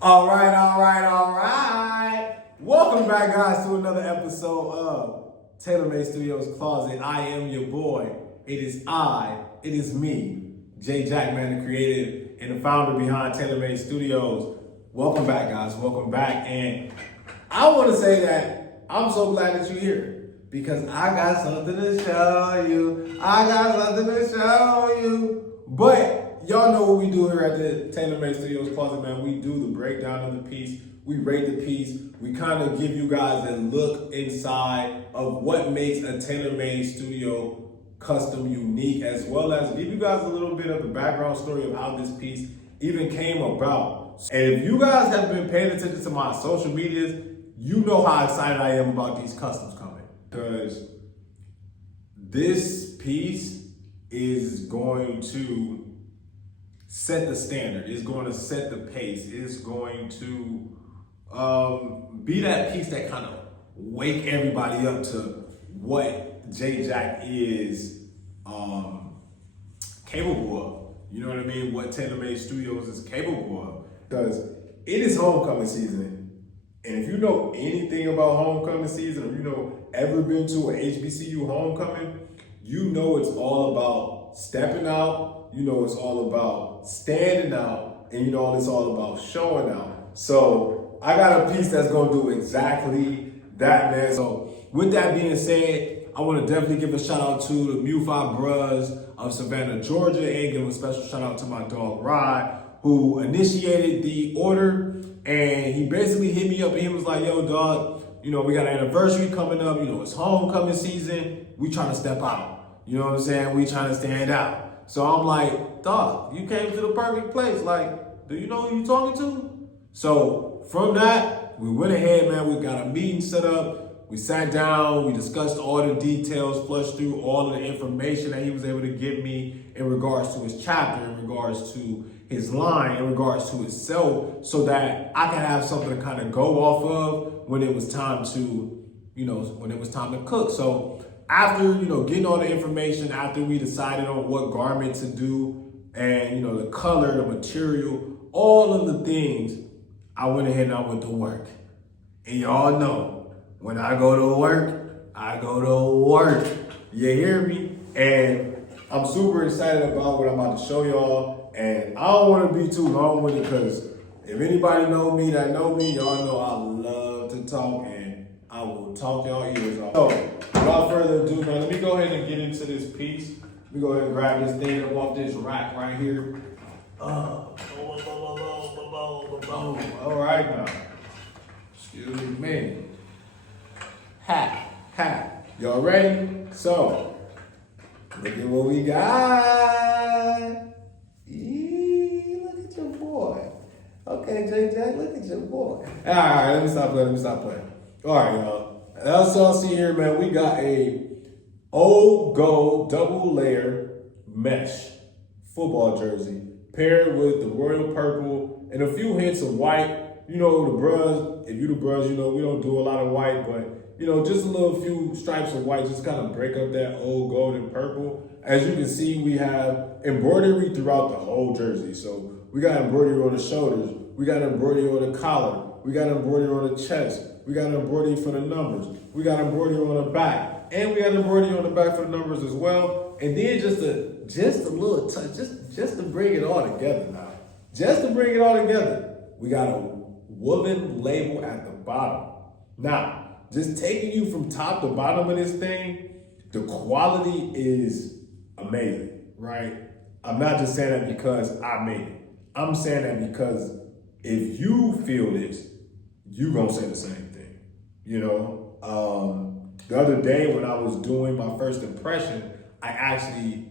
All right. Welcome back, guys, to another episode of Tailormade Studios Closet. I am your boy. It is me, Jay Jackman, the creator and the founder behind Tailormade Studios. Welcome back, guys. Welcome back. And I want to say that I'm so glad that you're here because I got something to show you. But y'all know what we do here at the Tailormade Studios Closet, man. We do the breakdown of the piece. We rate the piece. We kind of give you guys a look inside of what makes a Tailormade Studio custom unique, as well as give you guys a little bit of the background story of how this piece even came about. And if you guys have been paying attention to my social medias, you know how excited I am about these customs coming. Because this piece is going to set the standard. It's going to set the pace. It's going to be that piece that kind of wake everybody up to what J Jack is capable of. You know what I mean? What Tailormade Studios is capable of. Because it is homecoming season. And if you know anything about homecoming season, or you know ever been to an HBCU homecoming, you know it's all about stepping out. You know it's all about standing out, and you know it's all about showing out. So I got a piece that's gonna do exactly that, man. So with that being said, I want to definitely give a shout out to the Mu Phi Bros of Savannah, Georgia, and give a special shout out to my dog Rod, who initiated the order. And he basically hit me up and he was like, yo, dog, you know, we got an anniversary coming up. You know, it's homecoming season. We trying to step out. You know what I'm saying? We trying to stand out. So I'm like, dog, you came to the perfect place. Like, do you know who you talking to? So from that, we went ahead, man. We got a meeting set up. We sat down. We discussed all the details, flushed through all of the information that he was able to give me in regards to his chapter, in regards to his line, in regards to himself, so that I could have something to kind of go off of when it was time to, when it was time to cook. So after, getting all the information, after we decided on what garment to do and, the color, the material, all of the things, I went ahead and I went to work. And y'all know, when I go to work, I go to work. You hear me? And I'm super excited about what I'm about to show y'all. And I don't want to be too long with it because if anybody know me, y'all know I love to talk and I will talk y'all ears off. So without further ado, man, let me go ahead and get into this piece. Let me go ahead and grab this thing up off this rack right here. All right now. Excuse me. Ha. Y'all ready? So, look at what we got. Look at your boy. Okay, JJ, look at your boy. All right, let me stop playing. All right, y'all. As y'all see here, man, we got a old gold double layer mesh football jersey paired with the royal purple and a few hints of white. You know, the bruhs, if you the bruhs, we don't do a lot of white, but just a little few stripes of white, just kind of break up that old gold and purple. As you can see, we have embroidery throughout the whole jersey. So we got embroidery on the shoulders, we got embroidery on the collar, we got embroidery on the chest, we got embroidery for the numbers, we got embroidery on the back, and we got embroidery on the back for the numbers as well. And then just a little touch, just to bring it all together now. Just to bring it all together, we got a woven label at the bottom. Now, just taking you from top to bottom of this thing, the quality is amazing, right? I'm not just saying that because I made it. I'm saying that because if you feel this, you gonna say the same thing. The other day when I was doing my first impression, I actually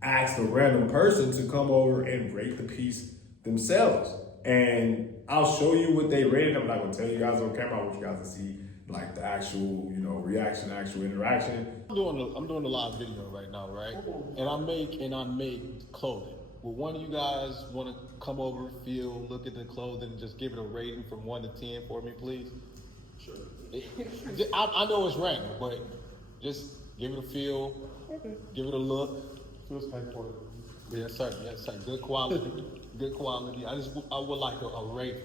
asked a random person to come over and rate the piece themselves. And I'll show you what they rated. I'm not gonna tell you guys on camera. I want you guys to see like the actual, reaction, actual interaction. I'm doing a live video right now, right? And I make clothing. Would one of you guys want to come over, feel, look at the clothing, and just give it a rating from 1 to 10 for me, please? Sure. I know it's random, but just give it a feel, give it a look. Feels like for it. Yes, sir. Good quality. I would like a rating.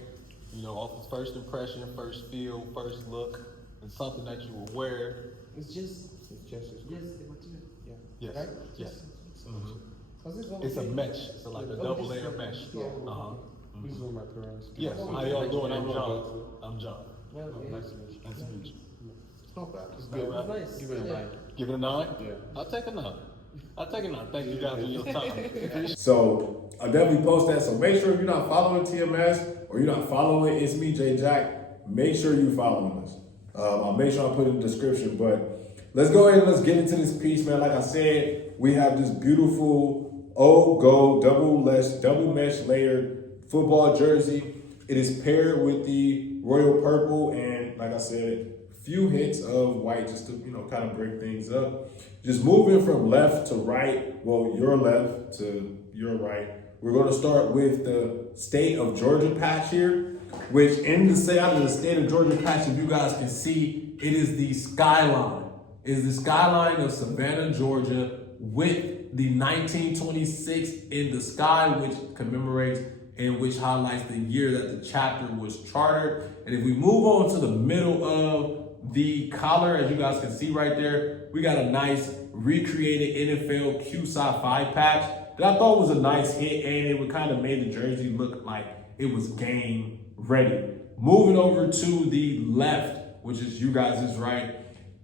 You know, off of first impression, first feel, first look, and something that you will wear. It's just the material. Yeah. Yes. Right? Yes. It's a mesh. It's like a double layer mesh. Yeah. These are my parents. Yes. How y'all doing? I'm John. I'm John. Well, Nice to meet you. Nice to meet you. It's not bad. It's good. It's nice. Give it a 9. Give it a 9? Yeah. I'll take a 9. I'll take a 9. Thank you guys for your time. So I'll definitely post that. So make sure if you're not following TMS or you're not following It's Me, J Jack, make sure you're following us. I'll make sure I put it in the description. But let's go ahead and let's get into this piece, man. Like I said, we have this beautiful old gold double mesh layered football jersey. It is paired with the royal purple and, like I said, few hints of white just to, kind of break things up. Just moving from left to right, well, your left to your right. We're going to start with the state of Georgia patch here, which in the state of Georgia patch, if you guys can see, it is the skyline. It is the skyline of Savannah, Georgia, with the 1926 in the sky, which commemorates and which highlights the year that the chapter was chartered. And if we move on to the middle of the collar, as you guys can see right there, we got a nice recreated NFL Q Psi Phi patch that I thought was a nice hit, and it would kind of made the jersey look like it was game ready. Moving over to the left, which is you guys' right,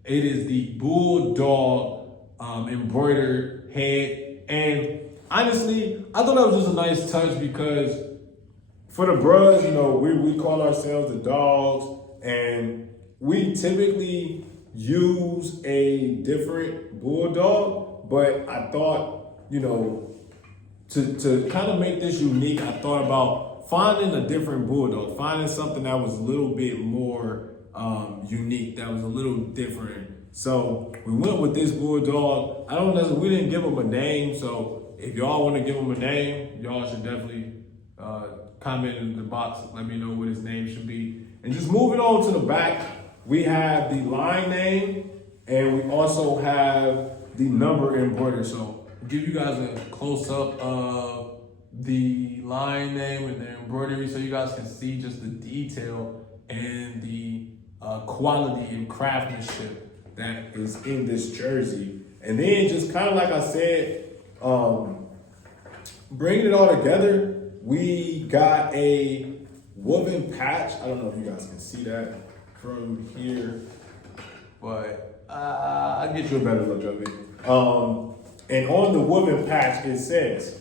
it is the Bulldog embroidered head. And honestly, I thought that was just a nice touch because for the bros, we call ourselves the dogs, and we typically use a different bulldog, but I thought, to kind of make this unique, I thought about finding a different bulldog, finding something that was a little bit more unique, that was a little different. So we went with this bulldog. I don't know, we didn't give him a name, so if y'all want to give him a name, y'all should definitely comment in the box, let me know what his name should be. And just moving on to the back, we have the line name, and we also have the number embroidered. So I'll give you guys a close-up of the line name and the embroidery so you guys can see just the detail and the quality and craftsmanship that is in this jersey. And then just kind of like I said, bringing it all together, we got a woven patch. I don't know if you guys can see that from here, but I'll get you a better look of it. And on the woven patch, it says,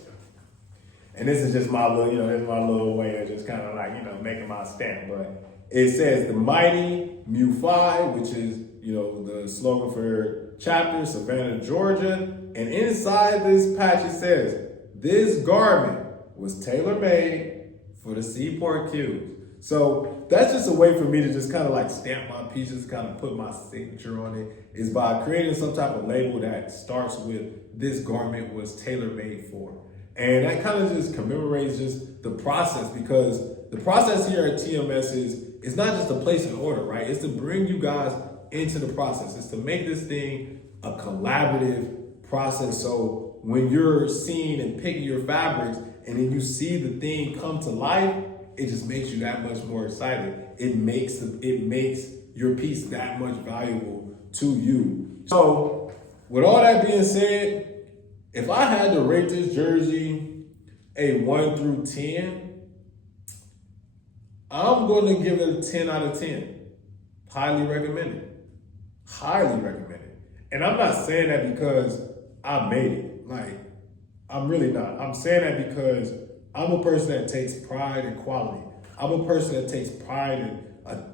and this is just my little, this is my little way of just kind of like, making my stamp, but it says the mighty Mu Phi, which is, the slogan for chapter, Savannah, Georgia. And inside this patch, it says, this garment was tailor-made for the Seaport Cubes. So that's just a way for me to just kind of like stamp my pieces, kind of put my signature on it, is by creating some type of label that starts with this garment was tailor-made for. And that kind of just commemorates just the process, because the process here at TMS is, it's not just to place an order, right? It's to bring you guys into the process. It's to make this thing a collaborative process. So when you're seeing and picking your fabrics and then you see the thing come to life, it just makes you that much more excited. It makes your piece that much valuable to you. So with all that being said, if I had to rate this jersey a 1 through 10, I'm going to give it a 10 out of 10. Highly recommended. Highly recommended. And I'm not saying that because I made it. Like, I'm really not. I'm saying that because I'm a person that takes pride in quality. I'm a person that takes pride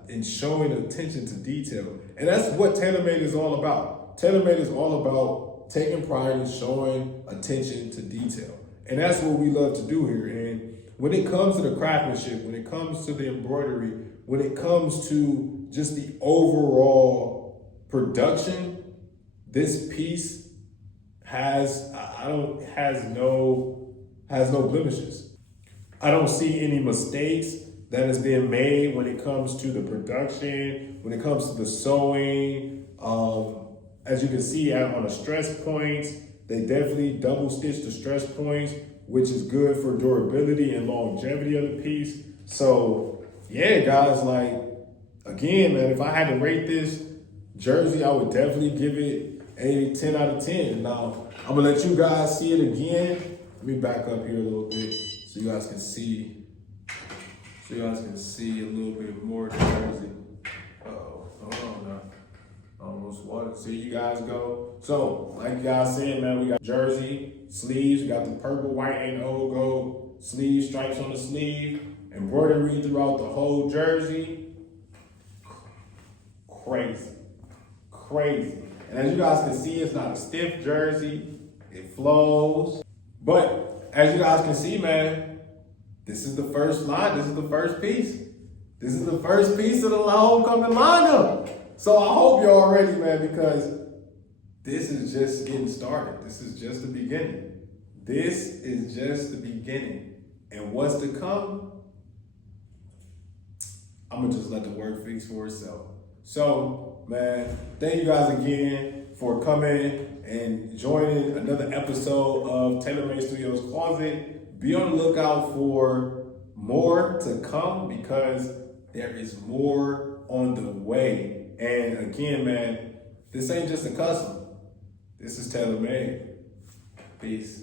in showing attention to detail. And that's what Tailormade is all about. Tailormade is all about taking pride in showing attention to detail. And that's what we love to do here. And when it comes to the craftsmanship, when it comes to the embroidery, when it comes to just the overall production, this piece has no blemishes. I don't see any mistakes that is being made when it comes to the production, when it comes to the sewing. As you can see on the stress points, they definitely double stitch the stress points, which is good for durability and longevity of the piece. So yeah, guys, like, again, man, if I had to rate this jersey, I would definitely give it a 10 out of 10. Now, I'm gonna let you guys see it again. Let me back up here a little bit so you guys can see. So you guys can see a little bit more of the jersey. Uh-oh, hold on now. Almost wanted to see you guys go. So, like you guys said, man, we got jersey, sleeves, we got the purple, white, and old gold sleeve stripes on the sleeve, embroidery throughout the whole jersey. Crazy. Crazy. And as you guys can see, it's not a stiff jersey. It flows. But as you guys can see, man, this is the first line. This is the first piece. This is the first piece of the homecoming lineup. So I hope you're all ready, man, because this is just getting started. This is just the beginning. This is just the beginning. And what's to come, I'm going to just let the word speak for itself. So, man, thank you guys again for coming and joining another episode of Tailormade Studios Closet. Be on the lookout for more to come because there is more on the way. And again, man, this ain't just a custom. This is Tailormade. Peace.